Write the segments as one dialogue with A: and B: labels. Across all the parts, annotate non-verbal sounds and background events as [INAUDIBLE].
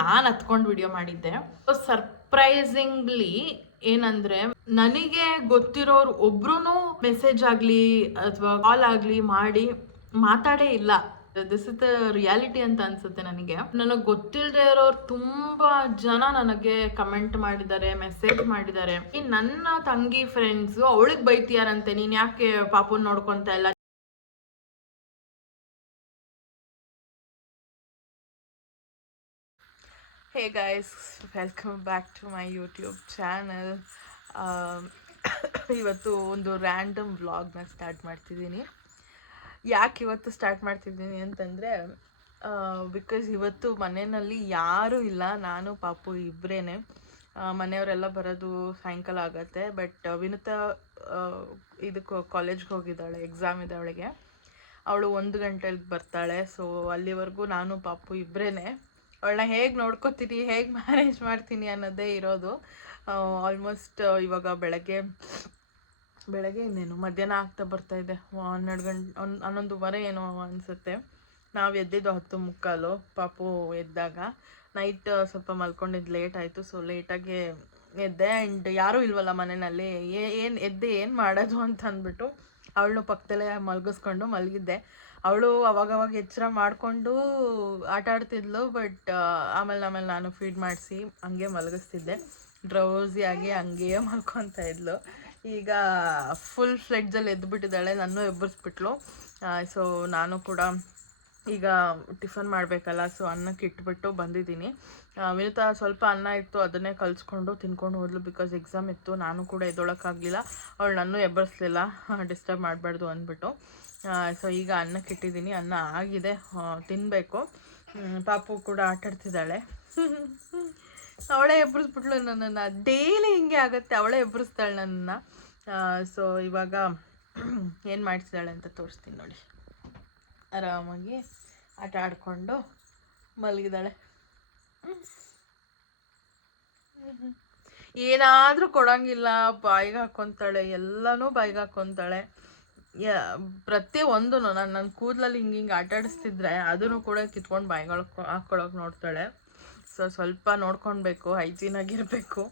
A: ನಾನು ಹತ್ಕೊಂಡು ವಿಡಿಯೋ ಮಾಡಿದ್ದೆ. ಸರ್ಪ್ರೈಸಿಂಗ್ಲಿ ಏನಂದ್ರೆ ನನಗೆ ಗೊತ್ತಿರೋರು ಒಬ್ರು ಮೆಸೇಜ್ ಆಗ್ಲಿ ಅಥವಾ ಕಾಲ್ ಆಗ್ಲಿ ಮಾಡಿ ಮಾತಾಡೇ ಇಲ್ಲ. ದಿಸ್ ಇಸ್ ದ ರಿಯಾಲಿಟಿ ಅಂತ ಅನ್ಸುತ್ತೆ ನನಗೆ. ನನಗೆ ಗೊತ್ತಿಲ್ಲದೆ ಇರೋರು ತುಂಬಾ ಜನ ನನಗೆ ಕಮೆಂಟ್ ಮಾಡಿದ್ದಾರೆ ಮೆಸೇಜ್ ಮಾಡಿದ್ದಾರೆ. ನನ್ನ ತಂಗಿ ಫ್ರೆಂಡ್ಸ್ ಅವಳಿಗೆ ಬೈತೀಯಾರಂತೆ, ನೀನ್ ಯಾಕೆ ಪಾಪನ ನೋಡ್ಕೊಂತ ಇಲ್ಲ? Hey guys welcome back to my YouTube channel ಇವತ್ತು ಒಂದು ರ್ಯಾಂಡಮ್ ವ್ಲಾಗ್ನ ಸ್ಟಾರ್ಟ್ ಮಾಡ್ತಿದ್ದೀನಿ. ಯಾಕೆ ಇವತ್ತು ಸ್ಟಾರ್ಟ್ ಮಾಡ್ತಿದ್ದೀನಿ ಅಂತಂದರೆ ಬಿಕಾಸ್ ಇವತ್ತು ಮನೆಯಲ್ಲಿ ಯಾರೂ ಇಲ್ಲ, ನಾನು, ಪಾಪು ಇಬ್ಬರೇ ಮನೆಯವರೆಲ್ಲ ಬರೋದು ಸಾಯಂಕಾಲ ಆಗತ್ತೆ ಬಟ್ ವಿನುತಾ ಇದಕ್ಕೆ ಕಾಲೇಜ್ಗೆ ಹೋಗಿದ್ದಾಳೆ ಎಕ್ಸಾಮ್ ಇದೆ ಅವಳಿಗೆ. ಅವಳು ಒಂದು ಗಂಟೆಗೆ ಬರ್ತಾಳೆ ಸೊ ಅಲ್ಲಿವರೆಗೂ ನಾನು, ಪಾಪು ಇಬ್ಬರೇ ಅವಳನ್ನ ಹೇಗೆ ನೋಡ್ಕೋತೀನಿ, ಹೇಗೆ ಮ್ಯಾನೇಜ್ ಮಾಡ್ತೀನಿ ಅನ್ನೋದೇ ಇರೋದು. ಆಲ್ಮೋಸ್ಟ್ ಇವಾಗ ಬೆಳಗ್ಗೆ ಬೆಳಗ್ಗೆ ಇನ್ನೇನು, ಮಧ್ಯಾಹ್ನ ಆಗ್ತಾ ಬರ್ತಾ ಇದೆ. ಹನ್ನೆರಡು ಗಂಟೆ, ಒಂದು, ಹನ್ನೊಂದುವರೆ ಏನೋ ಅನಿಸುತ್ತೆ. ನಾವು ಎದ್ದಿದ್ದು ಹತ್ತು ಮುಕ್ಕಾಲು, ಪಾಪು ಎದ್ದಾಗ. ನೈಟ್ ಸ್ವಲ್ಪ ಮಲ್ಕೊಂಡಿದ್ದು ಲೇಟ್ ಆಯಿತು ಸೊ ಲೇಟಾಗಿ ಎದ್ದೆ. ಆ್ಯಂಡ್ ಯಾರೂ ಇಲ್ವಲ್ಲ ಮನೆಯಲ್ಲಿ ಏನು, ಎದ್ದೆ ಏನು ಮಾಡೋದು ಅಂತ ಅಂದ್ಬಿಟ್ಟು ಅವಳು ಪಕ್ಕದಲ್ಲೇ ಮಲಗಿಸ್ಕೊಂಡು ಮಲಗಿದ್ದೆ. ಅವಳು ಅವಾಗವಾಗ ಎಚ್ಚರ ಮಾಡಿಕೊಂಡು ಆಟ ಆಡ್ತಿದ್ಲು ಬಟ್ ಆಮೇಲೆ ಆಮೇಲೆ ನಾನು ಫೀಡ್ ಮಾಡಿಸಿ ಹಂಗೆ ಮಲಗಿಸ್ತಿದ್ದೆ. ಡ್ರೌಸಿಯಾಗಿ ಹಂಗೆಯೇ ಮಲ್ಕೊತಾ ಇದ್ಲು. ಈಗ ಫುಲ್ ಫ್ಲೆಡ್ಜಲ್ಲಿ ಎದ್ದುಬಿಟ್ಟಿದ್ದಾಳೆ ನಾನು ಎಬ್ಬರಿಸ್ಬಿಟ್ಲು ಸೊ ನಾನು ಕೂಡ ಈಗ ಟಿಫನ್ ಮಾಡಬೇಕಲ್ಲ ಸೊ ಅನ್ನಕ್ಕೆ ಇಟ್ಬಿಟ್ಟು ಬಂದಿದ್ದೀನಿ. ವಿನುತಾ ಸ್ವಲ್ಪ ಅನ್ನ ಇತ್ತು, ಅದನ್ನೇ ಕಲಿಸ್ಕೊಂಡು ತಿನ್ಕೊಂಡು ಹೋದ್ಲು ಬಿಕಾಸ್ ಎಕ್ಸಾಮ್ ಇತ್ತು. ನಾನು ಕೂಡ ಎದ್ದೊಳಕ್ಕಾಗಲಿಲ್ಲ. ಅವಳು ನನ್ನೂ ಎಬ್ಬರಿಸ್ಲಿಲ್ಲ ಡಿಸ್ಟರ್ಬ್ [LAUGHS] ಮಾಡಬಾರ್ದು ಅಂದ್ಬಿಟ್ಟು. ಸೊ ಈಗ ಅನ್ನಕ್ಕೆ ಇಟ್ಟಿದ್ದೀನಿ ಅನ್ನ ಆಗಿದೆ ತಿನ್ನಬೇಕು ಪಾಪು ಕೂಡ ಆಟಾಡ್ತಿದ್ದಾಳೆ [LAUGHS] ಅವಳೇ ಎಬ್ಬರಿಸ್ಬಿಟ್ಲು ನನ್ನನ್ನು. ಡೈಲಿ ಹಿಂಗೆ ಆಗುತ್ತೆ, ಅವಳೇ ಎಬ್ಬರಿಸ್ತಾಳೆ ನನ್ನನ್ನು. ಸೊ ಇವಾಗ [CLEARS THROAT] ಏನು ಮಾಡಿಸಿದಾಳೆ ಅಂತ ತೋರಿಸ್ತೀನಿ ನೋಡಿ. ಆರಾಮಾಗಿ ಆಟ ಆಡಿಕೊಂಡು ಮಲಗಿದಾಳೆ ಏನಾದರೂ ಕೊಡೋಂಗಿಲ್ಲ, ಬಾಯಿಗೆ ಹಾಕ್ಕೊತಾಳೆ ಎಲ್ಲನೂ ಬಾಯಿಗೆ ಹಾಕ್ಕೊತಾಳೆ ಪ್ರತಿ ಒಂದು ನಾನು ನನ್ನ ಕೂದಲಲ್ಲಿ ಹಿಂಗೆ ಹಿಂಗೆ ಆಟಾಡಿಸ್ತಿದ್ರೆ ಅದನ್ನು ಕೂಡ ಕಿತ್ಕೊಂಡು ಬಾಯಿಗಳು ಹಾಕ್ಕೊಳಕ್ಕೆ ನೋಡ್ತಾಳೆ. ಸೊ ಸ್ವಲ್ಪ ನೋಡ್ಕೊಳ್ಬೇಕು ಹೈಜೀನಾಗಿರಬೇಕು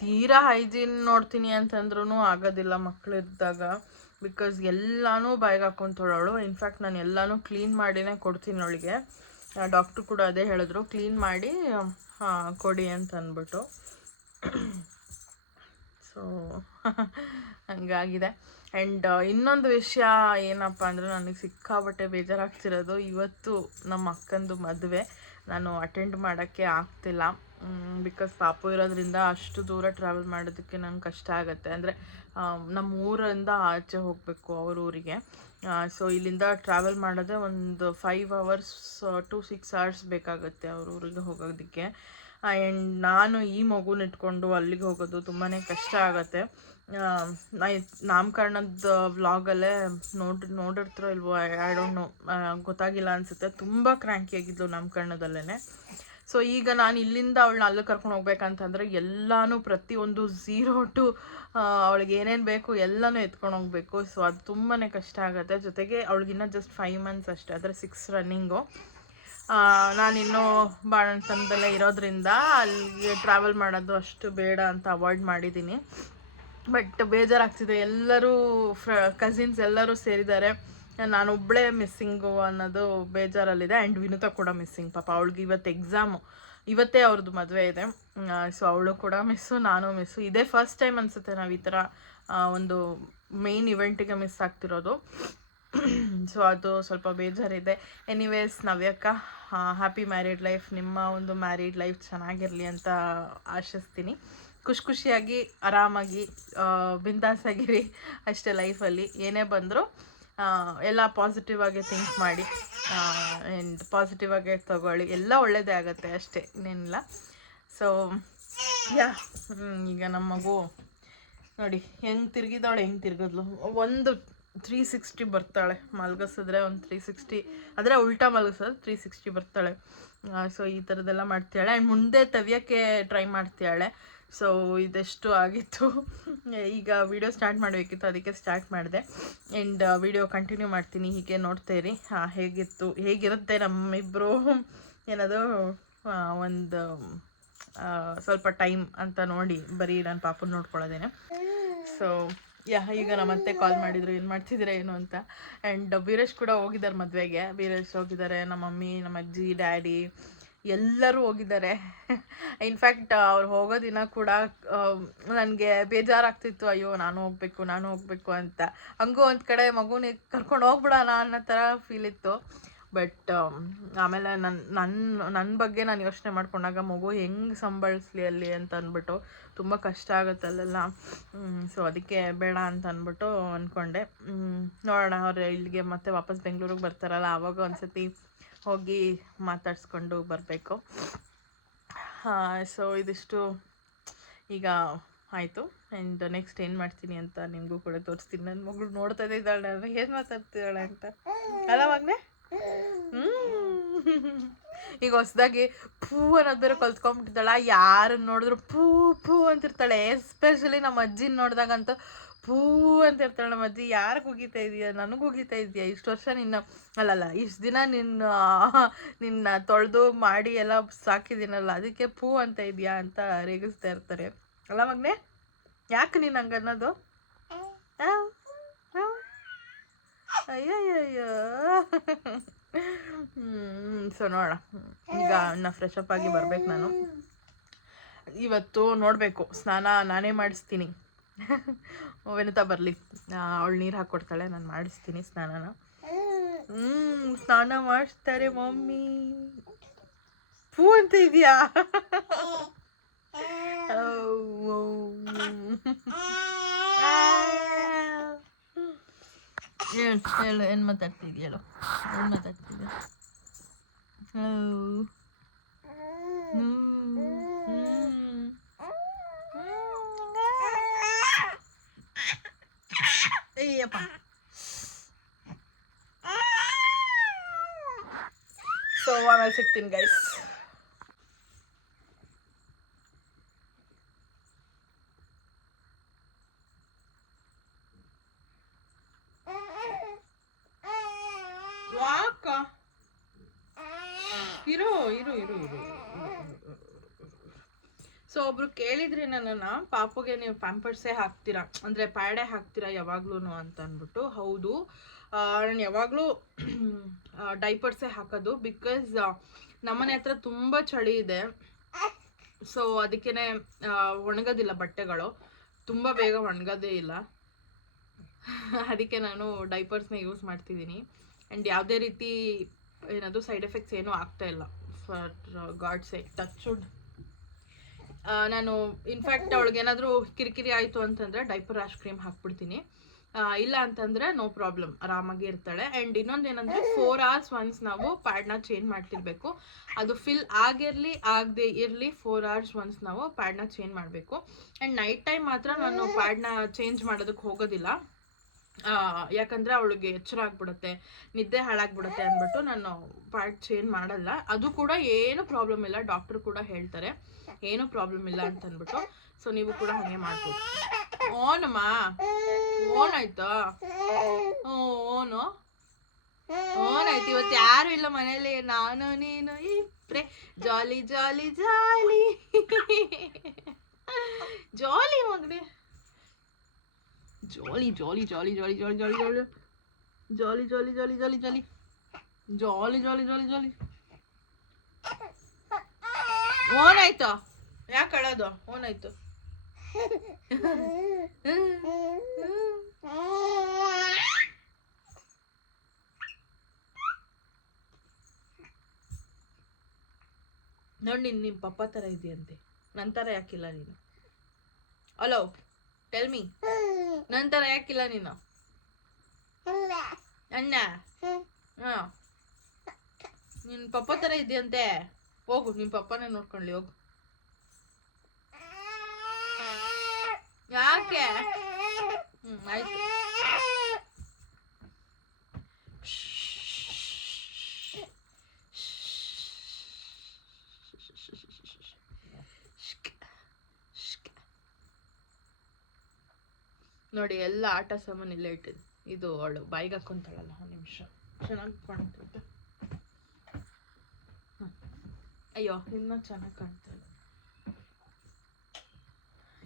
A: ತೀರಾ ಹೈಜೀನ್ ನೋಡ್ತೀನಿ ಅಂತಂದ್ರೂ ಆಗೋದಿಲ್ಲ ಮಕ್ಕಳಿದ್ದಾಗ ಬಿಕಾಸ್ ಎಲ್ಲನೂ ಬಾಯಿಗೆ ಹಾಕ್ಕೊಂತಾಳವಳು ಇನ್ಫ್ಯಾಕ್ಟ್ ನಾನು ಎಲ್ಲನೂ ಕ್ಲೀನ್ ಮಾಡಿನೇ ಕೊಡ್ತೀನಿ ಅವಳಿಗೆ. ಡಾಕ್ಟ್ರು ಕೂಡ ಅದೇ ಹೇಳಿದ್ರು ಕ್ಲೀನ್ ಮಾಡಿ, ಹಾಂ, ಕೊಡಿ ಅಂತ ಅಂದ್ಬಿಟ್ಟು. ಸೊ [LAUGHS] ಹಂಗಾಗಿದೆ. ಆ್ಯಂಡ್ ಇನ್ನೊಂದು ವಿಷಯ ಏನಪ್ಪ ಅಂದರೆ ನನಗೆ ಸಿಕ್ಕಾಬಟ್ಟೆ ಬೇಜಾರಾಗ್ತಿರೋದು. ಇವತ್ತು ನಮ್ಮ ಅಕ್ಕಂದು ಮದುವೆ. ನಾನು ಅಟೆಂಡ್ ಮಾಡೋಕ್ಕೆ ಆಗ್ತಿಲ್ಲ. ಬಿಕಾಸ್ ಪಾಪು ಇರೋದ್ರಿಂದ ಅಷ್ಟು ದೂರ ಟ್ರಾವೆಲ್ ಮಾಡೋದಕ್ಕೆ ನಂಗೆ ಕಷ್ಟ ಆಗುತ್ತೆ. ಅಂದರೆ ನಮ್ಮ ಊರಿಂದ ಆಚೆ ಹೋಗಬೇಕು ಅವ್ರ ಊರಿಗೆ. ಸೊ ಇಲ್ಲಿಂದ ಟ್ರಾವೆಲ್ ಮಾಡೋದೇ ಒಂದು five hours to six hours ಬೇಕಾಗುತ್ತೆ ಅವ್ರ ಊರಿಗೆ ಹೋಗೋದಕ್ಕೆ. ಆ್ಯಂಡ್ ನಾನು ಈ ಮಗುನ ಇಟ್ಕೊಂಡು ಅಲ್ಲಿಗೆ ಹೋಗೋದು ತುಂಬಾ ಕಷ್ಟ ಆಗುತ್ತೆ. ನಾ ನಾಮಕರಣದ ವ್ಲಾಗಲ್ಲೇ ನೋಡಿ, ನೋಡಿರ್ತಿರೋ ಇಲ್ವೋ ಐ ಡೋಂಟ್ ನೋ ಗೊತ್ತಾಗಿಲ್ಲ ಅನಿಸುತ್ತೆ. ತುಂಬ ಕ್ರ್ಯಾಂಕಿ ಆಗಿದ್ಲು ನಾಮಕರಣದಲ್ಲೇ ಸೊ ಈಗ ನಾನು ಇಲ್ಲಿಂದ ಅವಳನ್ನ ಅಲ್ಲಿ ಕರ್ಕೊಂಡು ಹೋಗ್ಬೇಕಂತಂದರೆ ಎಲ್ಲನೂ ಪ್ರತಿಯೊಂದು ಝೀರೋ ಟು ಅವಳಿಗೆ ಏನೇನು ಬೇಕು ಎಲ್ಲನೂ ಎತ್ಕೊಂಡು ಹೋಗಬೇಕು. ಸೊ ಅದು ತುಂಬಾ ಕಷ್ಟ ಆಗುತ್ತೆ. ಜೊತೆಗೆ ಅವಳಿಗಿನ್ನ ಜಸ್ಟ್ ಫೈವ್ ಮಂತ್ಸ್ ಅಷ್ಟೇ ಅಂದರೆ ಸಿಕ್ಸ್ ರನ್ನಿಂಗು ನಾನಿನ್ನೂ ಬಾಣಂತನದಲ್ಲೇ ಇರೋದ್ರಿಂದ ಅಲ್ಲಿಗೆ ಟ್ರಾವೆಲ್ ಮಾಡೋದು ಅಷ್ಟು ಬೇಡ ಅಂತ ಅವಾಯ್ಡ್ ಮಾಡಿದ್ದೀನಿ. ಬಟ್ ಬೇಜಾರಾಗ್ತಿದೆ. ಎಲ್ಲರೂ ಫ್ರ ಕಸಿನ್ಸ್ ಎಲ್ಲರೂ ಸೇರಿದ್ದಾರೆ. ನಾನೊಬ್ಬಳೇ ಮಿಸ್ಸಿಂಗು ಅನ್ನೋದು ಬೇಜಾರಲ್ಲಿದೆ. ಆ್ಯಂಡ್ ವಿನುತಾ ಕೂಡ ಮಿಸ್ಸಿಂಗ್ ಪಾಪ ಅವಳಿಗೆ ಇವತ್ತು ಎಕ್ಸಾಮು ಇವತ್ತೇ ಅವ್ರದ್ದು ಮದುವೆ ಇದೆ. ಸೊ ಅವಳು ಕೂಡ ಮಿಸ್ಸು ನಾನು ಮಿಸ್ಸು ಇದೇ ಫಸ್ಟ್ ಟೈಮ್ ಅನಿಸುತ್ತೆ ನಾವು ಈ ಥರ ಒಂದು ಮೇನ್ ಇವೆಂಟಿಗೆ ಮಿಸ್ ಆಗ್ತಿರೋದು. ಸೊ ಅದು ಸ್ವಲ್ಪ ಬೇಜಾರಿದೆ. ಎನಿವೇಸ್ ನವ್ಯಕ್ಕ ಹ್ಯಾಪಿ ಮ್ಯಾರಿಡ್ ಲೈಫ್ ನಿಮ್ಮ ಒಂದು ಮ್ಯಾರಿಡ್ ಲೈಫ್ ಚೆನ್ನಾಗಿರಲಿ ಅಂತ ಆಶಿಸ್ತೀನಿ. ಖುಷಿ ಖುಷಿಯಾಗಿ ಆರಾಮಾಗಿ ಬಿಂದಾಸಾಗಿರಿ ಅಷ್ಟೇ ಲೈಫಲ್ಲಿ ಏನೇ ಬಂದರೂ ಎಲ್ಲ ಪಾಸಿಟಿವ್ ಆಗಿ ಥಿಂಕ್ ಮಾಡಿ ಆ್ಯಂಡ್ ಪಾಸಿಟಿವ್ ಆಗಿ ತಗೊಳ್ಳಿ. ಎಲ್ಲ ಒಳ್ಳೆಯದೇ ಆಗುತ್ತೆ ಅಷ್ಟೇ ಇನ್ನೇನಿಲ್ಲ ಸೊ ಯಾ ಈಗ ನಮ್ಮ ಮಗು, ನೋಡಿ, ಹೆಂಗೆ ತಿರುಗಿದಾಳೆ, ಹೆಂಗೆ ತಿರುಗಿದ್ಲು. ಒಂದು ತ್ರೀ ಸಿಕ್ಸ್ಟಿ ಬರ್ತಾಳೆ. ಮಲಗಿಸಿದ್ರೆ ಒಂದು ತ್ರೀ ಸಿಕ್ಸ್ಟಿ ಅಂದರೆ ಉಲ್ಟಾ ಮಲಗಿಸೋದು ತ್ರೀ ಸಿಕ್ಸ್ಟಿ ಬರ್ತಾಳೆ. ಸೊ ಈ ಥರದ್ದೆಲ್ಲ ಮಾಡ್ತಾಳೆ ಆ್ಯಂಡ್ ಮುಂದೆ ತವಿಯೋಕ್ಕೆ ಟ್ರೈ ಮಾಡ್ತಾಳೆ ಸೊ ಇದೆಷ್ಟು ಆಗಿತ್ತು? [LAUGHS] ಈಗ ವಿಡಿಯೋ ಸ್ಟಾರ್ಟ್ ಮಾಡಬೇಕಿತ್ತು, ಅದಕ್ಕೆ ಸ್ಟಾರ್ಟ್ ಮಾಡಿದೆ. ಆ್ಯಂಡ್ ವಿಡಿಯೋ ಕಂಟಿನ್ಯೂ ಮಾಡ್ತೀನಿ, ಹೀಗೆ ನೋಡ್ತಾ ಇರಿ. ಹೇಗಿತ್ತು? ಹೇಗಿರುತ್ತೆ ನಮ್ಮಿಬ್ಬರು [LAUGHS] ಏನದು? ಒಂದು ಸ್ವಲ್ಪ ಟೈಮ್ ಅಂತ ನೋಡಿ, ಬರೀ ನಾನು ಪಾಪನ ನೋಡ್ಕೊಳ್ಳೋದೇನೆ. ಸೊ ಯಾ, ಈಗ ನಮ್ಮ ಅತ್ತೆ ಕಾಲ್ ಮಾಡಿದ್ರು ಏನು ಮಾಡ್ತಿದ್ದೀರಾ, ಏನು ಅಂತ. ಆ್ಯಂಡ್ ವೀರೇಶ್ ಕೂಡ ಹೋಗಿದ್ದಾರೆ ಮದುವೆಗೆ. ವೀರೇಶ್ ಹೋಗಿದ್ದಾರೆ, ನಮ್ಮ ಮಮ್ಮಿ, ನಮ್ಮ ಅಜ್ಜಿ ಡ್ಯಾಡಿ ಎಲ್ಲರೂ ಹೋಗಿದ್ದಾರೆ. ಇನ್ಫ್ಯಾಕ್ಟ್ ಅವ್ರು ಹೋಗೋ ದಿನ ಕೂಡ ನನಗೆ ಬೇಜಾರಾಗ್ತಿತ್ತು. ಅಯ್ಯೋ, ನಾನು ಹೋಗ್ಬೇಕು ನಾನು ಹೋಗ್ಬೇಕು ಅಂತ. ಹಂಗೂ ಒಂದು ಕಡೆ ಮಗುನ ಕರ್ಕೊಂಡು ಹೋಗ್ಬಿಡೋಣ ಅನ್ನೋ ಥರ ಫೀಲ್ ಇತ್ತು. ಬಟ್ ಆಮೇಲೆ ನನ್ನ ನನ್ನ ನನ್ನ ಬಗ್ಗೆ ನಾನು ಯೋಚನೆ ಮಾಡ್ಕೊಂಡಾಗ ಮಗು ಹೆಂಗೆ ಸಂಭಾಳಿಸ್ಲಿ ಅಲ್ಲಿ ಅಂತ ಅಂದ್ಬಿಟ್ಟು ತುಂಬ ಕಷ್ಟ ಆಗುತ್ತೆ ಅಲ್ಲೆಲ್ಲ. ಸೊ ಅದಕ್ಕೆ ಬೇಡ ಅಂತ ಅಂದ್ಬಿಟ್ಟು ಅಂದ್ಕೊಂಡೆ ನೋಡೋಣ, ಅವ್ರು ಇಲ್ಲಿಗೆ ಮತ್ತೆ ವಾಪಸ್ ಬೆಂಗಳೂರಿಗೆ ಬರ್ತಾರಲ್ಲ ಆವಾಗ ಒಂದ್ಸತಿ ಹೋಗಿ ಮಾತಾಡಿಸ್ಕೊಂಡು ಬರಬೇಕು. ಸೊ ಇದಿಷ್ಟು ಈಗ ಆಯಿತು. ಆ್ಯಂಡ್ ನೆಕ್ಸ್ಟ್ ಏನು ಮಾಡ್ತೀನಿ ಅಂತ ನಿಮಗೂ ಕೂಡ ತೋರಿಸ್ತೀನಿ. ನನ್ನ ಮಗಳು ನೋಡ್ತಾ ಇದ್ದಾಳೆ ಏನು ಮಾತಾಡ್ತಿದ್ದಾಳೆ ಅಂತ. ಅಲ್ಲ ಈಗ ಹೊಸ್ದಾಗಿ ಪೂ ಅನ್ನೋದು ಬೇರೆ ಕಲ್ತ್ಕೊಂಡ್ಬಿಟ್ಟಿದ್ದಾಳ. ಯಾರನ್ನ ನೋಡಿದ್ರು ಪೂ ಪೂ ಅಂತಿರ್ತಾಳೆ. ಎಸ್ಪೆಷಲಿ ನಮ್ಮ ಅಜ್ಜಿನ ನೋಡಿದಾಗಂತೂ ಪೂ ಅಂತ ಇರ್ತಾಳೆ ನಮ್ಮ ಅಜ್ಜಿ. ಯಾರು ಕುಗಿತಾ ಇದೆಯಾ? ನನಗೆ ಕುಗಿತಾ ಇದೆಯಾ? ಇಷ್ಟು ವರ್ಷ ನಿನ್ನ ಅಲ್ಲಲ್ಲ, ಇಷ್ಟು ದಿನ ನಿನ್ನ ನಿನ್ನ ತೊಳೆದು ಮಾಡಿ ಎಲ್ಲ ಸಾಕಿದ್ದೀನಲ್ಲ, ಅದಕ್ಕೆ ಪೂ ಅಂತ ಇದೆಯಾ ಅಂತ ರೇಗಿಸ್ತಾ ಇರ್ತಾರೆ. ಅಲ್ಲ ಮಗ್ನೆ, ಯಾಕೆ ನೀನು ಹಂಗೆ ಅನ್ನೋದು? ಅಯ್ಯಯ್ಯಯ್ಯೋ. ಸೊ ನೋಡೋಣ. ಈಗ ಅಣ್ಣ ಫ್ರೆಶ್ ಅಪ್ ಆಗಿ ಬರ್ಬೇಕು ನಾನು. ಇವತ್ತು ನೋಡಬೇಕು. ಸ್ನಾನ ನಾನೇ ಮಾಡಿಸ್ತೀನಿ. ವಿನಿತಾ ಬರಲಿ. ಅವಳು ನೀರು ಹಾಕ್ಕೊಡ್ತಾಳೆ ನಾನು ಮಾಡಿಸ್ತೀನಿ ಸ್ನಾನ ಹ್ಞೂ ಸ್ನಾನ ಮಾಡಿಸ್ತಾರೆ ಮಮ್ಮಿ. ಪೂ ಅಂತ ಇದೆಯಾ? ಹೇಳು ಹೇಳು ಏನು ಮಾತಾಡ್ತಿದ್ಯ iya pak. So 116 guys 와까 이러 이러 이러 이러 so ಒಬ್ರು ಕೇಳಿದ್ರಿ ನನ್ನನ್ನು, ಪಾಪುಗೆ ನೀವು ಪ್ಯಾಂಪರ್ಸೇ ಹಾಕ್ತೀರಾ? ಅಂದರೆ ಪ್ಯಾಡೇ ಹಾಕ್ತೀರಾ ಯಾವಾಗ್ಲೂ ಅಂತ ಅಂದ್ಬಿಟ್ಟು, ಹೌದು. ನಾನು ಯಾವಾಗಲೂ ಡೈಪರ್ಸೇ ಹಾಕೋದು ಬಿಕಾಸ್ ನಮ್ಮನೆ ಹತ್ರ ತುಂಬ ಚಳಿ ಇದೆ. ಸೊ ಅದಕ್ಕೇನೆ ಒಣಗೋದಿಲ್ಲ ಬಟ್ಟೆಗಳು. ತುಂಬ ಬೇಗ ಒಣಗೋದೇ ಇಲ್ಲ. ಅದಕ್ಕೆ ನಾನು ಡೈಪರ್ಸ್ನ ಯೂಸ್ ಮಾಡ್ತಿದ್ದೀನಿ. ಆ್ಯಂಡ್ ಯಾವುದೇ ರೀತಿ ಏನದು ಸೈಡ್ ಎಫೆಕ್ಟ್ಸ್ ಏನೂ ಆಗ್ತಾ ಇಲ್ಲ. For God sake touch wood ನಾನು ಇನ್ಫ್ಯಾಕ್ಟ್ ಅವಳಿಗೆ ಏನಾದರೂ ಕಿರಿಕಿರಿ ಆಯಿತು ಅಂತಂದರೆ ಡೈಪರ್ ಆಶ್ ಕ್ರೀಮ್ ಹಾಕ್ಬಿಡ್ತೀನಿ. ಇಲ್ಲ ಅಂತಂದರೆ ನೋ ಪ್ರಾಬ್ಲಮ್ ಆರಾಮಾಗಿ ಇರ್ತಾಳೆ. ಆ್ಯಂಡ್ ಇನ್ನೊಂದು ಏನಂದರೆ ಫೋರ್ ಅವರ್ಸ್ ಒನ್ಸ್ ನಾವು ಪ್ಯಾಡ್ನ ಚೇಂಜ್ ಮಾಡ್ತಿರ್ಬೇಕು. ಅದು ಫಿಲ್ ಆಗಿರಲಿ, ಆಗದೆ ಇರಲಿ ಫೋರ್ ಅವರ್ಸ್ ಒನ್ಸ್ ನಾವು ಪ್ಯಾಡ್ನ ಚೇಂಜ್ ಮಾಡಬೇಕು. ಆ್ಯಂಡ್ ನೈಟ್ ಟೈಮ್ ಮಾತ್ರ ನಾನು ಪ್ಯಾಡ್ನ ಚೇಂಜ್ ಮಾಡೋದಕ್ಕೆ ಹೋಗೋದಿಲ್ಲ. ಯಾಕಂದ್ರೆ ಅವಳಿಗೆ ಎಚ್ಚರ ಆಗ್ಬಿಡುತ್ತೆ, ನಿದ್ದೆ ಹಾಳಾಗ್ಬಿಡುತ್ತೆ ಅಂದ್ಬಿಟ್ಟು ನಾನು ಪ್ಯಾಡ್ ಚೇಂಜ್ ಮಾಡಲ್ಲ. ಅದು ಕೂಡ ಏನು ಪ್ರಾಬ್ಲಮ್ ಇಲ್ಲ ಡಾಕ್ಟರ್ ಕೂಡ ಹೇಳ್ತಾರೆ. ಏನು ಪ್ರಾಬ್ಲಮ್ ಇಲ್ಲ ಅಂತ ಅಂದ್ಬಿಟ್ಟು ಸೊ ನೀವು ಕೂಡ ಹಾಗೆ ಮಾಡ್ಬೋದು ಓನಮ್ಮ ಓನ್ ಆಯ್ತಾ ಓನು ಓನ್ ಆಯ್ತು ಇವತ್ತು ಯಾರು ಇಲ್ಲ ಮನೇಲಿ ನಾನು ನೀನು ಇಬ್ರೆ ಜಾಲಿ ಜಾಲಿ ಜಾಲಿ ಜಾಲಿ ಮಗನೇ ಜಾಲಿ ಜಾಲಿ ಜಾಲಿ ಜಾಲಿ ಜಾಲಿ ಜಾಲಿ ಜಾಲಿ ಜಾಲಿ ಜಾಲಿ ಜಾಲಿ ಜಾಲಿ ಜಾಲಿ ಜಾಲಿ ಜಾಲಿ ಜಾಲಿ ಜಾಲಿ ಓನ್ ಆಯ್ತು. ಯಾಕೆ ಅಳೋದು? ಓನ್ ಆಯ್ತು. ನೋಡಿ ನೀನು ನಿಮ್ಮ ಪಪ್ಪ ಥರ ಇದೆಯಂತೆ. ನನ್ನ ಥರ ಯಾಕಿಲ್ಲ ನೀನು. ಹಲೋ ಟೆಲ್ ಮೀ ನನ್ನ ಥರ ಯಾಕಿಲ್ಲ ನೀನು? ಅಣ್ಣ. ಹಾ. ನಿನ್ನ ಪಪ್ಪ ಥರ ಇದೆಯಂತೆ. ಹೋಗು ನಿಮ್ಮ ಪಪ್ಪನೇ ನೋಡ್ಕೊಳ್ಳಿ ಹೋಗು. ಯಾಕೆ? ಹ್ಮ್, ಆಯ್ತು. ನೋಡಿ, ಎಲ್ಲ ಆಟ ಸಾಮಾನು ಇಲ್ಲೇ ಇಟ್ಟಿದ್ದು ಇದು ಅವಳು, ಬಾಯಿಗೆ ಹಾಕೊಂತಾಳಲ್ಲ ನಿಮಿಷ. ಚೆನ್ನಾಗಿ ಕಾಣ್ತೈತೆ ಅಯ್ಯೋ ಇನ್ನೂ ಚೆನ್ನಾಗಿ ಕಾಣ್ತಾ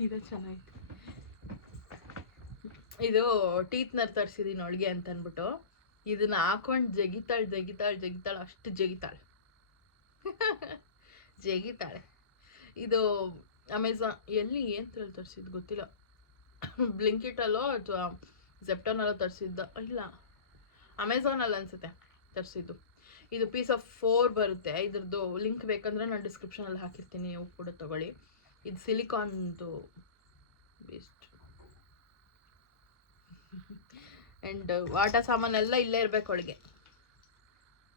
A: ಇದೆ ಚೆನ್ನಾಗಿತ್ತು ಇದು ಟೀತ್ನರ್ ತರಿಸಿದೀನಿ ಒಳಗೆ ಅಂತ ಅಂದ್ಬಿಟ್ಟು ಇದನ್ನ ಹಾಕೊಂಡು ಜಗಿತಾಳೆ ಜಗಿತಾಳೆ ಜಗಿತಾಳೆ, ಅಷ್ಟು ಜಗಿತಾಳೆ. [LAUGHS] ಜಗಿತಾಳೆ. ಇದು ಅಮೆಝಾನ್ ಎಲ್ಲಿ ಏನು ತರಿಸಿದ್ದು ಗೊತ್ತಿಲ್ಲ. ಬ್ಲಿಂಕಿಟಲ್ಲೋ ಅಥವಾ ಜೆಪ್ಟೋನಲ್ಲೋ ತರಿಸಿದ್ದ? ಇಲ್ಲ. ಅಮೆಝಾನಲ್ಲಿ ಅನಿಸುತ್ತೆ ತರಿಸಿದ್ದು. ಇದು ಪೀಸ್ ಆಫ್ ಫೋರ್ ಬರುತ್ತೆ. ಇದ್ರದ್ದು ಲಿಂಕ್ ಬೇಕಂದ್ರೆ ನಾನು ಡಿಸ್ಕ್ರಿಪ್ಷನಲ್ಲಿ ಹಾಕಿರ್ತೀನಿ, ನೀವು ಕೂಡ ತಗೊಳ್ಳಿ. ಇದು ಸಿಲಿಕಾನ್ದು ಬೇಸ್ಟ್ ಆ್ಯಂಡ್ ಆಟ ಸಾಮಾನೆಲ್ಲ ಇಲ್ಲೇ ಇರಬೇಕು ಅವಳಿಗೆ.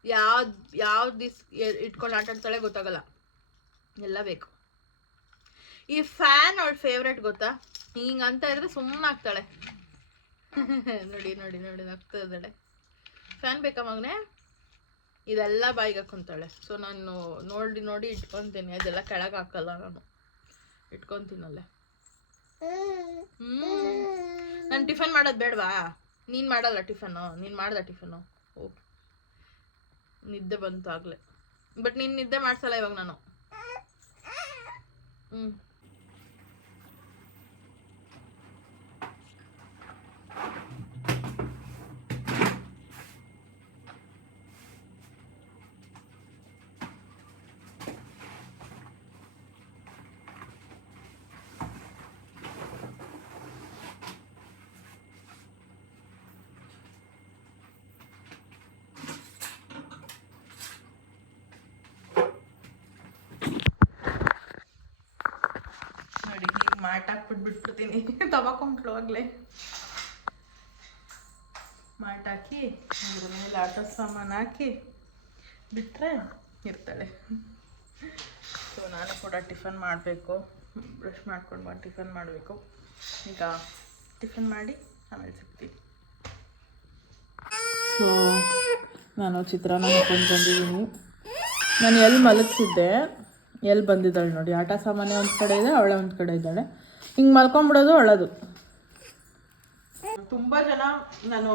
A: ಯಾವ್ದು ಯಾವ ದಿಸ್ ಇಟ್ಕೊಂಡು ಆಟ ಆಡ್ತಾಳೆ ಗೊತ್ತಾಗಲ್ಲ. ಎಲ್ಲ ಬೇಕು. ಈ ಫ್ಯಾನ್ ಅವಳ ಫೇವ್ರೆಟ್ ಗೊತ್ತಾ? ಹಿಂಗೆ ಅಂತ ಇದ್ರೆ ಸುಮ್ಮನೆ ಆಗ್ತಾಳೆ [LAUGHS] ನೋಡಿ ನೋಡಿ ನೋಡಿ ಆಗ್ತಾ ಇದ್ದಾಳೆ. ಫ್ಯಾನ್ ಬೇಕಾ ಮಗನೇ? ಇದೆಲ್ಲ ಬಾಯಿಗೆ ಹಾಕೊಂತಾಳೆ ಸೊ ನಾನು ನೋಡಿ ನೋಡಿ ಇಟ್ಕೊತೀನಿ. ಅದೆಲ್ಲ ಕೆಳಗೆ ಹಾಕಲ್ಲ ನಾನು. ಇಟ್ಕೊತೀನಲ್ಲೇ. ಹ್ಞೂ ನಾನು ಟಿಫನ್ ಮಾಡೋದು ಬೇಡವಾ? ನೀನು ಮಾಡಲ್ಲ ಟಿಫನು? ನೀನು ಮಾಡ್ದ ಟಿಫನು? ಓಕೆ ನಿದ್ದೆ ಬಂತು ಆಗಲೇ. ಬಟ್ ನೀನು ನಿದ್ದೆ ಮಾಡ್ಸಲ್ಲ ಇವಾಗ ನಾನು. ಹ್ಞೂ ನೋಡಿ ಈಗ ಮಾಟಾಕ್ಬಿಟ್ಟು ಬಿಟ್ಬಿಡ್ತೀನಿ ತಗೊಂಡ್ಲು ಆಗ್ಲೇ. ಮಾಟಾಕಿ ಅದ್ರ ಮೇಲೆ ಆಟ ಸಾಮಾನು ಹಾಕಿ ಬಿಟ್ಟರೆ ಇರ್ತಾಳೆ. ಸೊ ನಾನು ಕೂಡ ಟಿಫನ್ ಮಾಡಬೇಕು. ಬ್ರಷ್ ಮಾಡ್ಕೊಂಡು ಬಂದು ಟಿಫನ್ ಮಾಡಬೇಕು. ಈಗ ಟಿಫನ್ ಮಾಡಿ, ಆಮೇಲೆ ಸಿಗ್ತೀನಿ. ಸೊ ನಾನು ಚಿತ್ರಾನ್ನ ಹಾಕೊಂಡು ಬಂದಿದ್ದೀನಿ. ನಾನು ಎಲ್ಲಿ ಮಲಗಿಸಿದ್ದೆ ಎಲ್ಲಿ ಬಂದಿದ್ದಾಳೆ ನೋಡಿ, ಆಟ ಸಾಮಾನ್ಯ ಒಂದು ಕಡೆ ಇದೆ, ಅವಳೆ ಒಂದು ಕಡೆ ಇದ್ದಾಳೆ. ಹಿಂಗೆ ಮಲ್ಕೊಂಡ್ಬಿಡೋದು ಅಳೋದು ತುಂಬ ಜನ ನಾನು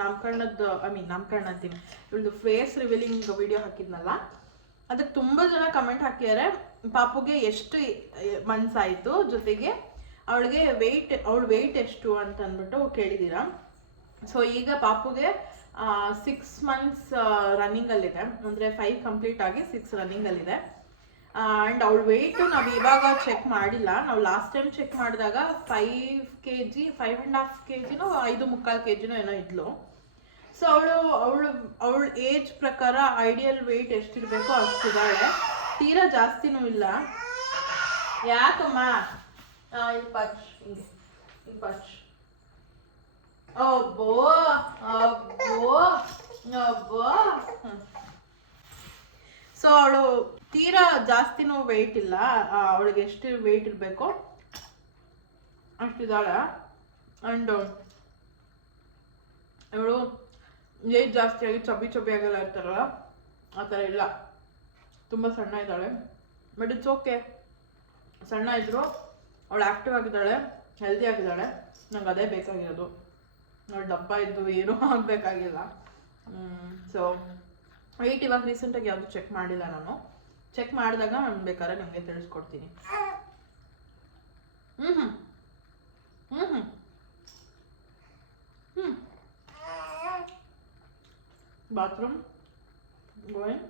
A: ನಾಮಕರಣದ್ದು ಐ ಮೀನ್ ನಾಮಕರಣ ಅಂತೀನಿ. ಇವಳದು ಫೇಸ್ ರಿವೀಲಿಂಗ್ ವಿಡಿಯೋ ಹಾಕಿದ್ನಲ್ಲ ಅದಕ್ಕೆ ತುಂಬ ಜನ ಕಮೆಂಟ್ ಹಾಕಿದ್ದಾರೆ ಪಾಪುಗೆ ಎಷ್ಟು ಮನ್ಸಾಯಿತು? ಜೊತೆಗೆ ಅವಳಿಗೆ ವೆಯ್ಟ್ ಅವಳು ವೆಯ್ಟ್ ಎಷ್ಟು ಅಂತ ಅಂದ್ಬಿಟ್ಟು ಕೇಳಿದ್ದೀರಾ ಸೊ ಈಗ ಪಾಪುಗೆ ಸಿಕ್ಸ್ ಮಂತ್ಸ್ ರನ್ನಿಂಗಲ್ಲಿದೆ ಅಂದರೆ ಫೈವ್ ಕಂಪ್ಲೀಟ್ ಆಗಿ ಸಿಕ್ಸ್ ರನ್ನಿಂಗಲ್ಲಿದೆ ಆ್ಯಂಡ್ ಅವಳ ವೆಯ್ಟು ನಾವು ಇವಾಗ ಚೆಕ್ ಮಾಡಿಲ್ಲ. ನಾವು ಲಾಸ್ಟ್ ಟೈಮ್ ಚೆಕ್ ಮಾಡಿದಾಗ five K G five and half K ಜಿನೂ ಐದು ಮುಕ್ಕಾಲು ಕೆ ಜಿನೂ ಏನೋ ಇದ್ಲು. ಸೊ ಅವಳು ಅವಳು ಅವಳ ಏಜ್ ಪ್ರಕಾರ ಐಡಿಯಲ್ ವೆಯ್ಟ್ ಎಷ್ಟಿರಬೇಕೋ ಅಷ್ಟಿದ್ದಾಳೆ ತೀರಾ ಜಾಸ್ತಿನೂ ಇಲ್ಲ. ಯಾಕಮ್ಮ? ಇಲ್ಲಿ ಪಚ್ ಇಲ್ಲಿ ಪಚ್. ಅಬ್ಬೋ ಅಬ್ಬೋ ಅಬ್ಬೋ. ಸೊ ಅವಳು ತೀರಾ ಜಾಸ್ತಿನೂ ವೆಯ್ಟ್ ಇಲ್ಲ. ಅವಳಿಗೆ ಎಷ್ಟು ವೆಯ್ಟ್ ಇರಬೇಕು ಅಷ್ಟಿದ್ದಾಳೆ ಅಂಡ್ ಇವಳು ಏಜ್ ಜಾಸ್ತಿ ಆಗಿ ಚಬ್ಬಿ ಚಬ್ಬಿ ಆಗೆಲ್ಲ ಇರ್ತಾರಲ್ಲ, ಆ ಥರ ಇಲ್ಲ. ತುಂಬ ಸಣ್ಣ ಇದ್ದಾಳೆ. ಬಟ್ ಇಟ್ಸ್ ಓಕೆ ಸಣ್ಣ ಇದ್ದರು ಅವಳು ಆ್ಯಕ್ಟಿವ್ ಆಗಿದ್ದಾಳೆ ಹೆಲ್ದಿ ಆಗಿದ್ದಾಳೆ. ನಂಗೆ ಅದೇ ಬೇಕಾಗಿರೋದು. ಅವಳು ದಪ್ಪ ಇದ್ದು ಏನೂ [LAUGHS] ಆಗಬೇಕಾಗಿಲ್ಲ. ಸೊ ವೆಯ್ಟ್ ಇವಾಗ ರೀಸೆಂಟಾಗಿ ಯಾವುದು ಚೆಕ್ ಮಾಡಿಲ್ಲ ನಾನು. ಚೆಕ್ ಮಾಡಿದಾಗ ನಾನು ಬೇಕಾದ್ರೆ ನಿಮಗೆ ತಿಳಿಸ್ಕೊಡ್ತೀನಿ. ಹ್ಞೂ ಹ್ಞೂ ಹ್ಞೂ ಹ್ಞೂ ಹ್ಞೂ ಬಾತ್ರೂಮ್ ಗೋಯಿಂಗ್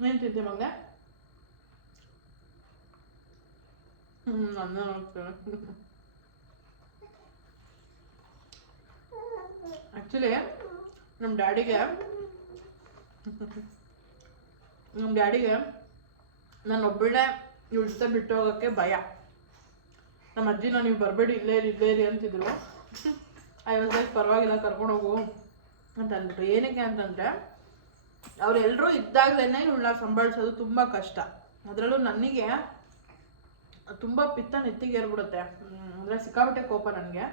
A: ಏನು ತಿಂತೆ ಮಗ ಹ್ಞೂ ಅನ್ನ ನೋಡ್ತೇನೆ ಆ್ಯಕ್ಚುಲಿ ನಮ್ಮ ಡ್ಯಾಡಿಗೆ ನಮ್ಮ ಡ್ಯಾಡಿಗೆ ನಾನು ಒಬ್ಬಳೇ ಇಳಿಸ್ತಾ ಬಿಟ್ಟು ಹೋಗೋಕ್ಕೆ ಭಯ ನಮ್ಮ ಅಜ್ಜಿನ ನೀವು ಬರಬೇಡಿ ಇಲ್ಲೇ ಇರಿ ಇಲ್ಲೇ ಇರಿ ಅಂತಿದ್ರು ಐ ವಾಸ್ ಲೈಕ್ ಪರವಾಗಿಲ್ಲ ಕರ್ಕೊಂಡು ಹೋಗು. ಅಂತ ಅಂದ್ಬಿಟ್ರು. ಏನಕ್ಕೆ ಅಂತಂದರೆ ಅವರೆಲ್ಲರೂ ಇದ್ದಾಗಲೇ ಇವಳನ್ನ ಸಂಭಾಳಿಸೋದು ತುಂಬ ಕಷ್ಟ. ಅದರಲ್ಲೂ ನನಗೆ ತುಂಬ ಪಿತ್ತ ನೆತ್ತಿಗೆ ಏರ್ಬಿಡುತ್ತೆ ಅಂದರೆ ಸಿಕ್ಕಾಪಟ್ಟೆ ಕೋಪ ನನಗೆ.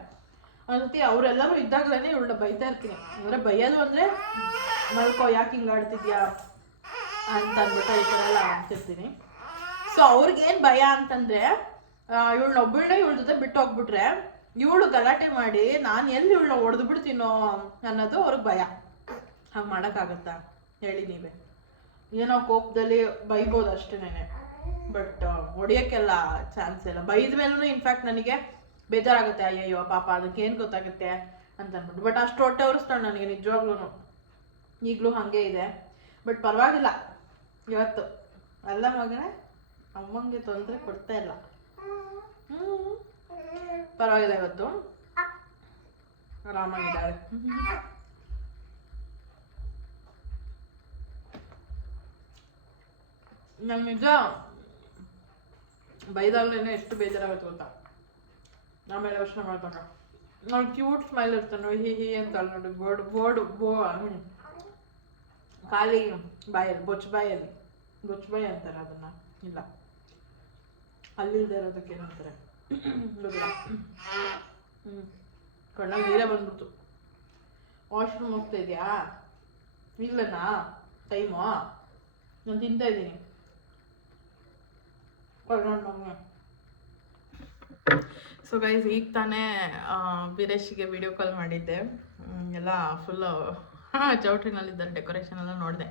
A: ಒಂದ್ಸತಿ ಅವರೆಲ್ಲರೂ ಇದ್ದಾಗಲೇ ಇವಳನ್ನ ಬೈತಾ ಇರ್ತೀನಿ. ಅಂದರೆ ಬೈಯೋದು ಅಂದ್ರೆ ಮಲ್ಕೋ, ಯಾಕೆ ಹಿಂಗೆ ಆಡ್ತಿದ್ಯಾ ಅಂತ ಅಂದ್ಬಿಟ್ಟು ಈ ಥರ ಎಲ್ಲ ಅಂತಿರ್ತೀನಿ ಸೊ ಅವ್ರಿಗೇನು ಭಯ ಅಂತಂದರೆ ಇವಳನ್ನ ಒಬ್ಬಳನ್ನ ಇವಳ ಜೊತೆ ಬಿಟ್ಟು ಹೋಗ್ಬಿಟ್ರೆ ಇವಳು ಗಲಾಟೆ ಮಾಡಿ ನಾನು ಎಲ್ಲಿ ಇವಳನ್ನ ಹೊಡೆದು ಬಿಡ್ತೀನೋ ಅನ್ನೋದು ಅವ್ರಿಗೆ ಭಯ. ಹಾಗೆ ಮಾಡೋಕ್ಕಾಗತ್ತಾ? ಹೇಳಿ ನೀವೇ. ಏನೋ ಕೋಪದಲ್ಲಿ ಬೈಬೋದು ಅಷ್ಟೇನೆ. ಬಟ್ ಹೊಡಿಯೋಕ್ಕೆಲ್ಲ ಚಾನ್ಸ್ ಇಲ್ಲ. ಬೈದ ಮೇಲೂ ಇನ್ಫ್ಯಾಕ್ಟ್ ನನಗೆ ಬೇಜಾರಾಗುತ್ತೆ, ಅಯ್ಯಯ್ಯೋ, ಪಾಪ ಅದಕ್ಕೆ ಏನು ಗೊತ್ತಾಗುತ್ತೆ? ಅಂತ ಅಂದ್ಬಿಟ್ಟು ಬಟ್ ಅಷ್ಟು ಹೊಟ್ಟೆ ಉರಿಸ್ತಾಳೆ ನನಗೆ ನಿಜವಾಗ್ಲೂ ಈಗಲೂ ಹಾಗೆ ಇದೆ. ಬಟ್ ಪರವಾಗಿಲ್ಲ. ಇವತ್ತು. ಅಲ್ಲ ಮಗನೇ, ಅಮ್ಮಂಗೆ ತೊಂದರೆ ಕೊಡ್ತಾ ಇಲ್ಲ. ಪರವಾಗಿಲ್ಲ ಇವತ್ತು. ಆರಾಮಾಗಿದ್ದಾಳೆ ನಂಗೆ ನಿಜ, ಬೈದಾಗ್ಲೇನೆ ಎಷ್ಟು ಬೇಜಾರಾಗುತ್ತೆ ಗೊತ್ತಾ? ಆಮೇಲೆ ಯೋಚನೆ ಮಾಡ್ದಾಗ ನಾನು ಕ್ಯೂಟ್ ಸ್ಮೈಲ್ ಇರ್ತಾನೆ ಹಿ ಹಿ ಅಂತ ನೋಡಿ. ಬೋರ್ಡ್ ಬೋರ್ಡ್ ಬೋ. ಖಾಲಿ ಬಾಯಲ್ಲಿ, ಬೊಚ್ಚ ಬಾಯಲ್ಲಿ. ಬೊಚ್ಚ ಬಾಯಿ ಅಂತಾರೆ ಅದನ್ನ. ಇಲ್ಲ. ಅಲ್ಲಿಲ್ದೇ ಇರೋದಕ್ಕೆ ಏನಂತಾರೆ? ಹ್ಞೂ ಕಣ್ಣಲ್ಲಿ ನೀರೇ ಬಂದ್ಬಿಡ್ತು. ವಾಶ್ರೂಮ್ ಹೋಗ್ತಾ ಇದೆಯಾ? ಇಲ್ಲನಾ? ಟೈಮು? ನಾನು ತಿಂತಾ ಇದ್ದೀನಿ. ಸೊ ಗೈಸ್ ಈಗ ತಾನೇ ವೀರೇಶಿಗೆ ವಿಡಿಯೋ ಕಾಲ್ ಮಾಡಿದ್ದೆ. ಎಲ್ಲ ಫುಲ್ಲು ಚೌಟ್ರಿನಲ್ಲಿದ್ದಾರೆ ಡೆಕೋರೇಷನ್ ಎಲ್ಲ ನೋಡಿದೆ.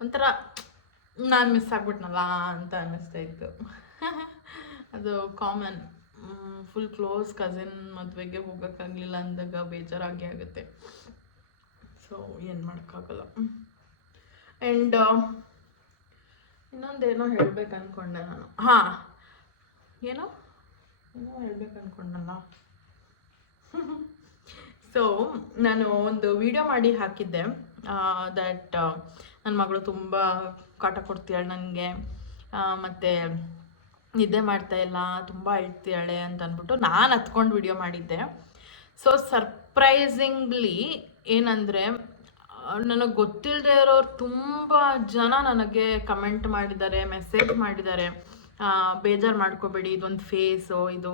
A: ಒಂಥರ, ನಾನು ಮಿಸ್ ಆಗ್ಬಿಟ್ನಲ್ಲ ಅಂತ ಅನ್ನಿಸ್ತಾ ಇತ್ತು. [LAUGHS] ಅದು ಕಾಮನ್ ಫುಲ್ ಕ್ಲೋಸ್ ಕಸಿನ್ ಮದುವೆಗೆ ಹೋಗೋಕ್ಕಾಗಲಿಲ್ಲ ಅಂದಾಗ ಬೇಜಾರಾಗಿ ಆಗುತ್ತೆ. ಸೊ ಏನು ಮಾಡೋಕ್ಕಾಗಲ್ಲ. ಆ್ಯಂಡ್ ಇನ್ನೊಂದೇನೋ ಹೇಳಬೇಕು ಅಂದ್ಕೊಂಡೆ ನಾನು. ಹಾಂ, ಏನೋ? ಏನೋ ಹೇಳ್ಬೇಕು ಅಂದ್ಕೊಂಡಲ್ಲ ಸೊ [LAUGHS] ನಾನು ಒಂದು ವಿಡಿಯೋ ಮಾಡಿ ಹಾಕಿದ್ದೆ. ದಟ್ ನನ್ನ ಮಗಳು ತುಂಬ ಕಾಟ ಕೊಡ್ತೀಯಾಳೆ ನನಗೆ. ಮತ್ತು ನಿದ್ದೆ ಮಾಡ್ತಾ ಇಲ್ಲ, ತುಂಬ ಅಳ್ತೀಯಾಳೆ ಅಂತ ಅಂದ್ಬಿಟ್ಟು ನಾನು ಹತ್ಕೊಂಡು ವಿಡಿಯೋ ಮಾಡಿದ್ದೆ. ಸೊ ಸರ್ಪ್ರೈಸಿಂಗ್ಲಿ ಏನಂದರೆ ನನಗೆ ಗೊತ್ತಿಲ್ಲದೆ ಇರೋರು ತುಂಬ ಜನ ನನಗೆ ಕಮೆಂಟ್ ಮಾಡಿದ್ದಾರೆ ಮೆಸೇಜ್ ಮಾಡಿದ್ದಾರೆ. ಬೇಜಾರು ಮಾಡ್ಕೋಬೇಡಿ, ಇದೊಂದು ಫೇಸು ಇದು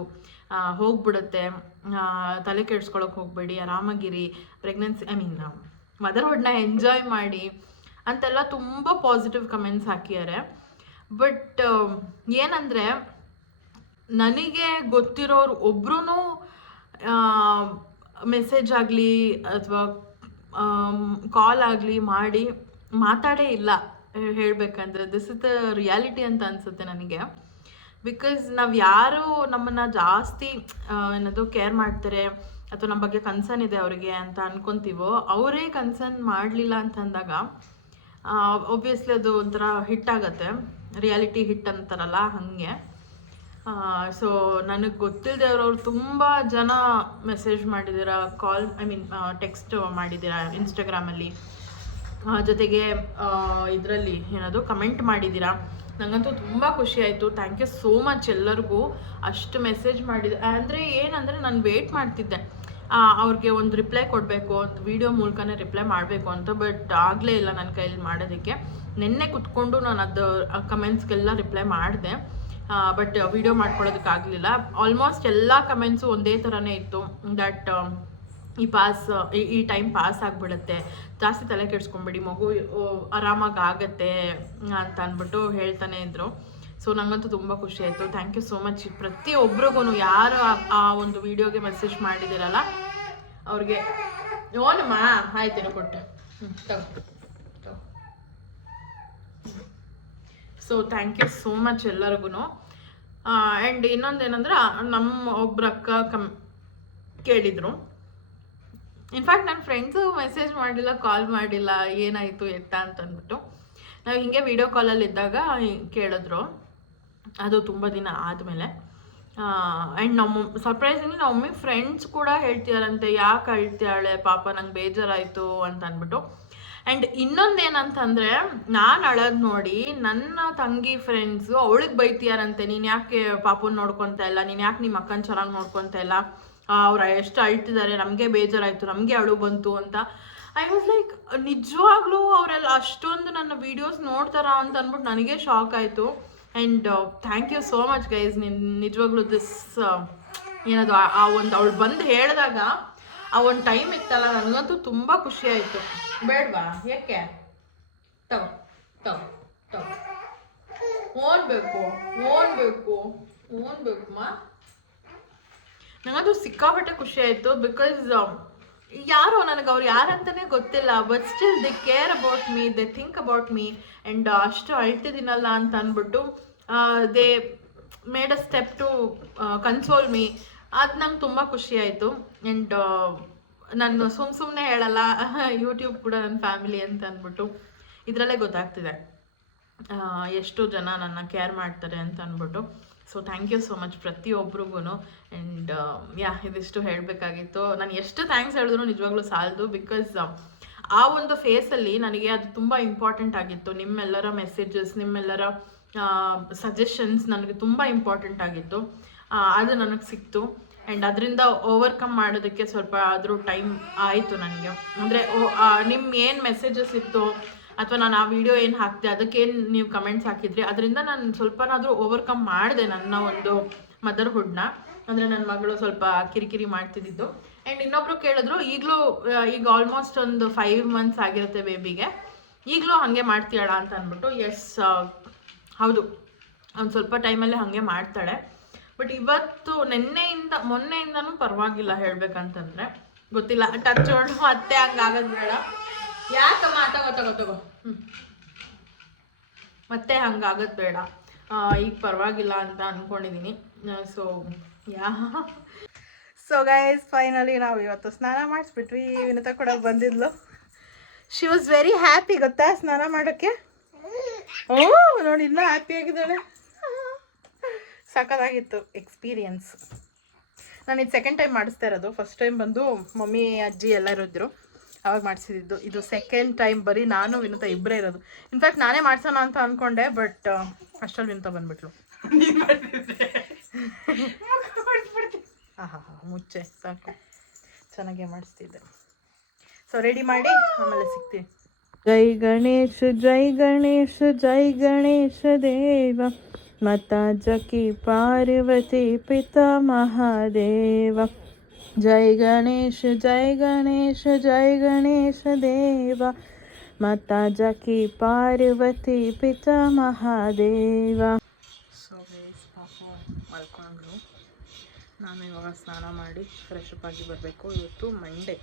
A: ಹೋಗ್ಬಿಡುತ್ತೆ. ತಲೆ ಕೆಡ್ಸ್ಕೊಳಕ್ಕೆ ಹೋಗಬೇಡಿ, ಆರಾಮಾಗಿರಿ ಪ್ರೆಗ್ನೆನ್ಸಿ ಐ ಮೀನ್ ಮದರ್ಹುಡ್ನ ಎಂಜಾಯ್ ಮಾಡಿ ಅಂತೆಲ್ಲ ತುಂಬ ಪಾಸಿಟಿವ್ ಕಮೆಂಟ್ಸ್ ಹಾಕಿದ್ದಾರೆ. ಬಟ್ ಏನಂದರೆ, ನನಗೆ ಗೊತ್ತಿರೋರು ಒಬ್ರು ಮೆಸೇಜ್ ಆಗಲಿ, ಅಥವಾ ಕಾಲ್ ಆಗಲಿ ಮಾಡಿ ಮಾತಾಡೇ ಇಲ್ಲ. ಹೇಳಬೇಕಂದ್ರೆ ದಿಸ್ ಇಸ್ ದ ರಿಯಾಲಿಟಿ ಅಂತ ಅನ್ಸುತ್ತೆ ನನಗೆ. ಬಿಕಾಸ್ ನಾವು ಯಾರು ನಮ್ಮನ್ನು ಜಾಸ್ತಿ ಏನದು ಕೇರ್ ಮಾಡ್ತಾರೆ, ಅಥವಾ ನಮ್ಮ ಬಗ್ಗೆ ಕನ್ಸರ್ನ್ ಇದೆ ಅವರಿಗೆ ಅಂತ ಅನ್ಕೊಂತೀವೋ, ಅವರೇ ಕನ್ಸರ್ನ್ ಮಾಡಲಿಲ್ಲ ಅಂತ ಅಂದಾಗ ಒಬ್ವಿಯಸ್ಲಿ ಅದು ಒಂಥರ ಹಿಟ್ ಆಗತ್ತೆ. ರಿಯಾಲಿಟಿ ಹಿಟ್ ಅಂತಾರಲ್ಲ, ಹಾಗೆ. ಸೊ ನನಗೆ ಗೊತ್ತಿಲ್ಲದೆ ಅವ್ರವ್ರು ತುಂಬ ಜನ ಮೆಸೇಜ್ ಮಾಡಿದ್ದೀರಾ ಕಾಲ್ ಐ ಮೀನ್ ಟೆಕ್ಸ್ಟ್ ಮಾಡಿದ್ದೀರಾ ಇನ್ಸ್ಟಾಗ್ರಾಮಲ್ಲಿ ಜೊತೆಗೆ ಇದರಲ್ಲಿ ಏನದು ಕಮೆಂಟ್ ಮಾಡಿದ್ದೀರಾ? ನನಗಂತೂ ತುಂಬ ಖುಷಿ ಆಯಿತು. ಥ್ಯಾಂಕ್ ಯು ಸೋ ಮಚ್ ಎಲ್ಲರಿಗೂ. ಅಷ್ಟು ಮೆಸೇಜ್ ಮಾಡಿದೆ, ಅಂದರೆ ಏನಂದರೆ ನಾನು ವೇಟ್ ಮಾಡ್ತಿದ್ದೆ. ಅವ್ರಿಗೆ ಒಂದು ರಿಪ್ಲೈ ಕೊಡಬೇಕು, ಒಂದು ವೀಡಿಯೋ ಮೂಲಕನೇ ರಿಪ್ಲೈ ಮಾಡಬೇಕು ಅಂತ ಬಟ್ ಆಗಲೇ ಇಲ್ಲ ನನ್ನ ಕೈಯಲ್ಲಿ ಮಾಡೋದಕ್ಕೆ. ನಿನ್ನೆ ಕುತ್ಕೊಂಡು ನಾನು ಅದು ಕಮೆಂಟ್ಸ್ಗೆಲ್ಲ ರಿಪ್ಲೈ ಮಾಡಿದೆ. ಬಟ್ ವಿಡಿಯೋ ಮಾಡ್ಕೊಳ್ಳೋದಕ್ಕಾಗಲಿಲ್ಲ ಆಲ್ಮೋಸ್ಟ್ ಎಲ್ಲ ಕಮೆಂಟ್ಸು ಒಂದೇ ಥರನೇ ಇತ್ತು. ದಟ್ ಈ ಪಾಸ್ ಈ- ಟೈಮ್ ಪಾಸ್ ಆಗಿಬಿಡುತ್ತೆ. ಜಾಸ್ತಿ ತಲೆ ಕೆಡ್ಸ್ಕೊಂಬಿಡಿ, ಮಗು ಆರಾಮಾಗಿ ಆಗತ್ತೆ ಅಂತ ಅಂದ್ಬಿಟ್ಟು ಹೇಳ್ತಾನೆ ಇದ್ರು. ಸೊ ನಂಗಂತೂ ತುಂಬ ಖುಷಿ ಆಯಿತು. ಥ್ಯಾಂಕ್ ಯು ಸೋ ಮಚ್ ಪ್ರತಿಯೊಬ್ರಿಗೂ ಯಾರು ಆ- ಒಂದು ವಿಡಿಯೋಗೆ ಮೆಸೇಜ್ ಮಾಡಿದಿರಲ್ಲ, ಅವ್ರಿಗೆ, ಓನಮ್ಮ ಆಯ್ತೇನೋ ಕೊಟ್ಟೆ. So thank you so much ಎಲ್ಲರಿಗೂ ಆ್ಯಂಡ್ ಇನ್ನೊಂದೇನಂದ್ರೆ, ನಮ್ಮ ಒಬ್ರಕ್ಕ ಕಮ್, ಕೇಳಿದರು. ಇನ್ಫ್ಯಾಕ್ಟ್ ನನ್ನ ಫ್ರೆಂಡ್ಸು ಮೆಸೇಜ್ ಮಾಡಿಲ್ಲ ಕಾಲ್ ಮಾಡಿಲ್ಲ, ಏನಾಯಿತು, ಎತ್ತ ಅಂತ ಅಂದ್ಬಿಟ್ಟು ನಾವು ಹಿಂಗೆ ವಿಡಿಯೋ ಕಾಲಲ್ಲಿದ್ದಾಗ ಕೇಳಿದ್ರು. ಅದು ತುಂಬ ದಿನ ಆದಮೇಲೆ. ಆ್ಯಂಡ್ ನಮ್ಮ ಸರ್ಪ್ರೈಸಿಂಗ್ಲಿ ನಮ್ಮ ಮಮ್ಮಿ ಫ್ರೆಂಡ್ಸ್ ಕೂಡ ಹೇಳ್ತಿದಾರಂತೆ, ಯಾಕೆ ಅಳ್ತಿಯಾಳೆ ಪಾಪ ನಂಗೆ ಬೇಜಾರಾಯಿತು ಅಂತ ಅಂದ್ಬಿಟ್ಟು ಆ್ಯಂಡ್ ಇನ್ನೊಂದೇನಂತಂದರೆ, ನಾನು ಅಳೋದು ನೋಡಿ, ನನ್ನ ತಂಗಿ ಫ್ರೆಂಡ್ಸು ಅವಳಿಗೆ ಬೈತೀಯಾರಂತೆ ನೀನು ಯಾಕೆ ಪಾಪನ ನೋಡ್ಕೊತಾ ಇಲ್ಲ, ನೀನು ಯಾಕೆ ನಿಮ್ಮ ಅಕ್ಕನ ಚೆನ್ನಾಗಿ ನೋಡ್ಕೊತಾ ಇಲ್ಲ? ಅವ್ರು ಎಷ್ಟು ಅಳ್ತಿದ್ದಾರೆ ನಮಗೆ ಬೇಜಾರಾಯಿತು, ನಮಗೆ ಅಳು ಬಂತು ಅಂತ. ಐ ವಾಸ್ ಲೈಕ್ ನಿಜವಾಗ್ಲೂ ಅವರೆಲ್ಲ ಅಷ್ಟೊಂದು ನನ್ನ ವೀಡಿಯೋಸ್ ನೋಡ್ತಾರಾ ಅಂತ ಅಂದ್ಬಿಟ್ಟು ನನಗೆ ಶಾಕ್ ಆಯಿತು. And thank you so much guys ನಿನ್ ನಿಜವಾಗ್ಲೂ ದಿಸ್ ಏನದು, ಆ- ಒಂದು ಅವಳು ಬಂದು ಹೇಳಿದಾಗ ಆ ಒಂದು ಟೈಮ್ ಇತ್ತಲ್ಲ, ನನಗಂತೂ ತುಂಬ ಖುಷಿ ಆಯಿತು. ಬೇಡವಾ, ಯಾಕೆ? ತಗೋ ತಗೋ ತಗೋ. ಓನ್ಬೇಕು ಓನ್ಬೇಕು ಓನ್ಬೇಕು, ಮಾ. ನನಗದು ಸಿಕ್ಕಾಪಟ್ಟೆ ಖುಷಿ ಆಯಿತು ಬಿಕಾಸ್ ಯಾರೋ ನನಗೆ ಅವ್ರು ಯಾರಂತಾನೆ ಗೊತ್ತಿಲ್ಲ but still they care about me they think about me and ಅಷ್ಟು ಅಳ್ತಿದ್ದೀನಲ್ಲ ಅಂತ ಅಂದ್ಬಿಟ್ಟು they made a step to console me ಅದು ನಂಗೆ ತುಂಬ ಖುಷಿ ಆಯಿತು ಆ್ಯಂಡ್ ನಾನು ಸುಮ್ಮ ಸುಮ್ಮನೆ ಹೇಳಲ್ಲ [LAUGHS] ಯೂಟ್ಯೂಬ್ ಕೂಡ ನನ್ನ ಫ್ಯಾಮಿಲಿ ಅಂತ ಅಂದ್ಬಿಟ್ಟು ಇದರಲ್ಲೇ ಗೊತ್ತಾಗ್ತಿದೆ. ಎಷ್ಟು ಜನ ನನ್ನ ಕೇರ್ ಮಾಡ್ತಾರೆ ಅಂತ ಅಂದ್ಬಿಟ್ಟು. So thank you so much ಪ್ರತಿಯೊಬ್ರಿಗೂ and yeah ಇದಿಷ್ಟು ಹೇಳಬೇಕಾಗಿತ್ತು. ನಾನು ಎಷ್ಟು ಥ್ಯಾಂಕ್ಸ್ ಹೇಳಿದ್ರು ನಿಜವಾಗ್ಲೂ ಸಾಲದು ಬಿಕಾಸ್ ಆ ಒಂದು ಫೇಸಲ್ಲಿ ನನಗೆ ಅದು ತುಂಬ ಇಂಪಾರ್ಟೆಂಟ್ ಆಗಿತ್ತು. ನಿಮ್ಮೆಲ್ಲರ ಮೆಸೇಜಸ್ ನಿಮ್ಮೆಲ್ಲರ ಸಜೆಷನ್ಸ್ ನನಗೆ ತುಂಬ ಇಂಪಾರ್ಟೆಂಟ್ ಆಗಿತ್ತು. ಅದು ನನಗೆ ಸಿಕ್ತು. ಆ್ಯಂಡ್ ಅದರಿಂದ ಓವರ್ಕಮ್ ಮಾಡೋದಕ್ಕೆ ಸ್ವಲ್ಪ ಆದರೂ ಟೈಮ್ ಆಯಿತು ನನಗೆ. ಅಂದರೆ ನಿಮ್ಮ ಏನು ಮೆಸೇಜಸ್ ಇತ್ತು ಅಥವಾ ನಾನು ಆ ವಿಡಿಯೋ ಏನು ಹಾಕಿದೆ, ಅದಕ್ಕೇನು ನೀವು ಕಮೆಂಟ್ಸ್ ಹಾಕಿದ್ರಿ, ಅದರಿಂದ ನಾನು ಸ್ವಲ್ಪನಾದರೂ ಓವರ್ಕಮ್ ಮಾಡಿದೆ ನನ್ನ ಒಂದು ಮದರ್ಹುಡ್ನ ಅಂದರೆ ನನ್ನ ಮಗಳು ಸ್ವಲ್ಪ ಕಿರಿಕಿರಿ ಮಾಡ್ತಿದ್ದಿದ್ದು. ಆ್ಯಂಡ್ ಇನ್ನೊಬ್ರು ಕೇಳಿದ್ರು, ಈಗಲೂ ಈಗ ಆಲ್ಮೋಸ್ಟ್ ಒಂದು ಫೈವ್ ಮಂತ್ಸ್ ಆಗಿರುತ್ತೆ ಬೇಬಿಗೆ ಈಗಲೂ ಹಾಗೆ ಮಾಡ್ತೀಯಳ ಅಂತ ಅಂದ್ಬಿಟ್ಟು ಎಸ್ ಹೌದು. ಒಂದು ಸ್ವಲ್ಪ ಟೈಮಲ್ಲಿ ಹಾಗೆ ಮಾಡ್ತಾಳೆ. ಬಟ್ ಇವತ್ತು ನಿನ್ನೆಯಿಂದ, ಮೊನ್ನೆಯಿಂದನೂ ಪರವಾಗಿಲ್ಲ ಹೇಳ್ಬೇಕಂತಂದ್ರೆ. ಗೊತ್ತಿಲ್ಲ ಟಚ್ ಮತ್ತೆ ಹಂಗಾಗದ್ ಬೇಡ. ಯಾಕಮ್ಮ? ತಗೋ ತಗೋ ತಗೋ. ಹ್ಮ್. ಮತ್ತೆ ಹಂಗಾಗತ್ ಬೇಡ. ಈಗ ಪರವಾಗಿಲ್ಲ ಅಂತ ಅನ್ಕೊಂಡಿದೀನಿ. So ya
B: so guys finally ನಾವು ಇವತ್ತು ಸ್ನಾನ ಮಾಡಿಸ್ಬಿಟ್ವಿ. ವಿನತ ಕೂಡ ಬಂದಿದ್ಲು. ಶಿ ವಾಸ್ ವೆರಿ ಹ್ಯಾಪಿ ಗೊತ್ತಾ ಸ್ನಾನ ಮಾಡೋಕ್ಕೆ? ಓ, ನೋಡಿ, ಇನ್ನೂ ಹ್ಯಾಪಿ ಆಗಿದ್ದಾಳೆ. ಸಖತ್ತಾಗಿತ್ತು ಎಕ್ಸ್ಪೀರಿಯನ್ಸ್ ನಾನು ಇದು ಸೆಕೆಂಡ್ ಟೈಮ್ ಮಾಡಿಸ್ತಾ ಇರೋದು. ಫಸ್ಟ್ ಟೈಮ್ ಬಂದು ಮಮ್ಮಿ, ಅಜ್ಜಿ ಎಲ್ಲರೂ ಇದ್ದರು ಅವಾಗ ಮಾಡಿಸಿದ್ದು. ಇದು ಸೆಕೆಂಡ್ ಟೈಮ್ ಬರೀ ನಾನು ವಿನುತ ಇಬ್ಬರೇ ಇರೋದು. ಇನ್ಫ್ಯಾಕ್ಟ್ ನಾನೇ ಮಾಡ್ಸೋಣ ಅಂತ ಅಂದ್ಕೊಂಡೆ ಬಟ್ ಅಷ್ಟರಲ್ಲಿ ವಿನುತ ಬಂದ್ಬಿಟ್ಲು. [LAUGHS] ಆಹಾ ಮುಚ್ಚೆ ಸಾಕು. ಚೆನ್ನಾಗೇ ಮಾಡಿಸ್ತಿದ್ದೆ. ಸೊ ರೆಡಿ ಮಾಡಿ ಆಮೇಲೆ ಸಿಗ್ತೀವಿ. ಜೈ ಗಣೇಶ ಜೈ ಗಣೇಶ ಜೈ ಗಣೇಶ ದೇವ. ಮಾತಾ ಜಕಿ ಪಾರ್ವತಿ ಪಿತಾ ಮಹಾದೇವ. ಜೈ ಗಣೇಶ ಜೈ ಗಣೇಶ ಜೈ ಗಣೇಶ ದೇವ. ಮಾತಾ ಜಕಿ ಪಾರ್ವತಿ ಪಿತ ಮಹಾದೇವ. ಸೊ ಮಲ್ಕೊಂಡ್ರು. ನಾನು ಇವಾಗ ಸ್ನಾನ ಮಾಡಿ ಫ್ರೆಶ್ ಅಪ್ ಆಗಿ ಬರಬೇಕು. ಇವತ್ತು ಮಂಡೇ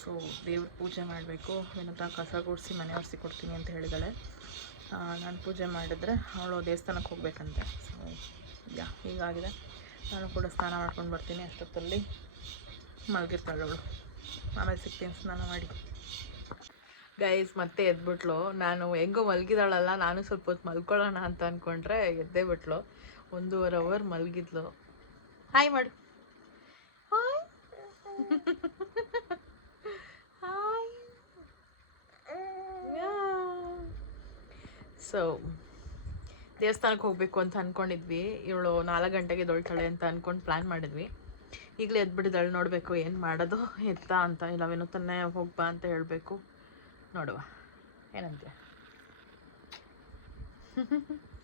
B: ಸೊ ದೇವ್ರ ಪೂಜೆ ಮಾಡಬೇಕು. ಏನಂತ ಕಸ ಗುಡಿಸಿ, ಮನೆ ಒರೆಸಿ ಕೊಡ್ತೀನಿ ಅಂತ ಹೇಳಿದಾಳೆ. ನಾನು ಪೂಜೆ ಮಾಡಿದ್ರೆ ಅವಳು ದೇವಸ್ಥಾನಕ್ಕೆ ಹೋಗ್ಬೇಕಂತೆ. So yeah, ಹೀಗಾಗಿದೆ. ನಾನು ಕೂಡ ಸ್ನಾನ ಮಾಡ್ಕೊಂಡು ಬರ್ತೀನಿ ಅಷ್ಟೊತ್ತಲ್ಲಿ. ಮಲಗಿರ್ತಾಳೆ ಅವಳು. ಆಮೇಲೆ ಸಿಗ್ತೀನಿ ಸ್ನಾನ ಮಾಡಿ. ಗೈಸ್ ಮತ್ತೆ ಎದ್ಬಿಟ್ಲು. ನಾನು ಹೆಂಗೋ ಮಲಗಿದಾಳಲ್ಲ, ನಾನು ಸ್ವಲ್ಪ ಹೊತ್ತು ಮಲ್ಕೊಳ್ಳೋಣ ಅಂತ ಅಂದ್ಕೊಂಡ್ರೆ ಎದ್ದೇ ಬಿಟ್ಲು. ಒಂದೂವರೆ ಅವರ್ ಮಲಗಿದ್ಲು. ಹಾಯ್ ಮಾಡು. ಹಾಯ್ ಹಾಯ್ ಸೊ ದೇವಸ್ಥಾನಕ್ಕೆ ಹೋಗಬೇಕು ಅಂತ ಅಂದ್ಕೊಂಡಿದ್ವಿ ಇವಳು ನಾಲ್ಕು ಗಂಟೆಗೆ ದೊಳ್ತಾಳೆ ಅಂತ ಅಂದ್ಕೊಂಡು ಪ್ಲ್ಯಾನ್ ಮಾಡಿದ್ವಿ. ಈಗಲೇ ಎದ್ಬಿಟ್ಟಿದ್ದಾಳೆ ನೋಡಬೇಕು ಏನು ಮಾಡೋದು ಎತ್ತ ಅಂತ. ಇಲ್ಲವೇನು ತನ್ನೇ ಹೋಗ್ಬಾ ಅಂತ ಹೇಳಬೇಕು. ನೋಡುವ. ಏನಂತೆ? [LAUGHS]